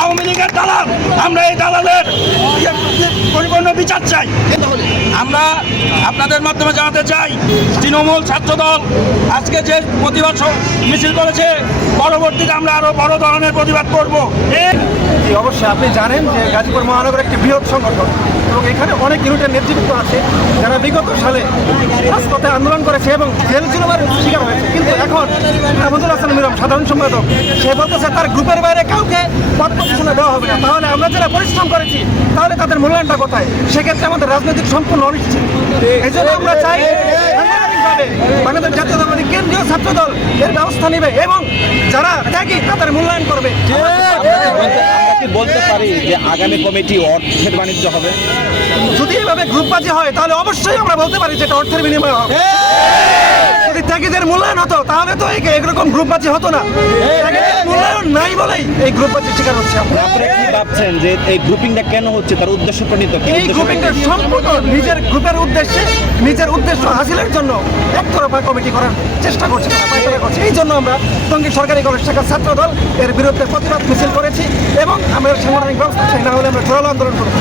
আওয়ামী লীগের দালাল। আমরা এই দালালের ইয়ে- ইয়ে পরিপূর্ণ বিচার চাই। আমরা আপনাদের মাধ্যমে জানাতে চাই, তৃণমূল ছাত্রদল আজকে যে প্রতিবাদ মিছিল করেছে, পরবর্তীতে আমরা আরও বড় ধরনের প্রতিবাদ করব। অবশ্যই। আপনি জানেন যে গাজীপুর মহানগর একটি বৃহৎ সংগঠন এবং এখানে অনেক ইউনিটের নেতৃত্ব আছে, যারা বিগত সালে রাজপথে আন্দোলন করেছে এবং জেল জুলুমের শিকার হয়েছে। কিন্তু এখন আহমদুল হাসান মিরম, সাধারণ সম্পাদক, সে বলতেছে তার গ্রুপের বাইরে কাউকে পদ দেওয়া হবে না। তাহলে আমরা যারা পরিশ্রম করেছি তাহলে তাদের মূল্যায়নটা কোথায়? সেক্ষেত্রে আমাদের রাজনৈতিক সম্পূর্ণ অনিশ্চিত। এই জন্য আমরা চাই বাংলাদেশ জাতীয়তাবাদী কেন্দ্রীয় ছাত্র দল এর ব্যবস্থা নেবে এবং যারা ত্যাগী তাদের মূল্যায়ন করবে। বলতে পারি যে আগামী কমিটি অর্থের বাণিজ্য হবে? যদি এভাবে গ্রুপবাজি হয় তাহলে অবশ্যই আমরা বলতে পারি যেটা অর্থের বিনিময় হবে। যদি ত্যাগীদের মূল্যায়ন হতো তাহলে তো এই- এরকম গ্রুপবাজি হতো না। মূল্যায়ন নাই বলেই এই গ্রুপবাজির শিকার হচ্ছে আপনি কি ভাবছেন যে এই গ্রুপিংটা কেন হচ্ছে? তার উদ্দেশ্য প্রণীত কি এই গ্রুপিংটা সম্পূর্ণ নিজের গ্রুপের উদ্দেশ্যে নিজের উদ্দেশ্য হাসিলের জন্য একতরফা কমিটি করার চেষ্টা করছে তারা পায়তারা করছে। এই জন্য আমরা টঙ্গী সরকারি কলেজ শাখার ছাত্র দল এর বিরুদ্ধে প্রতিবাদ মিছিল করেছি এবং আমরা সাংগঠনিক ব্যবস্থা চাই না হলে আমরা জোরালো আন্দোলন করব।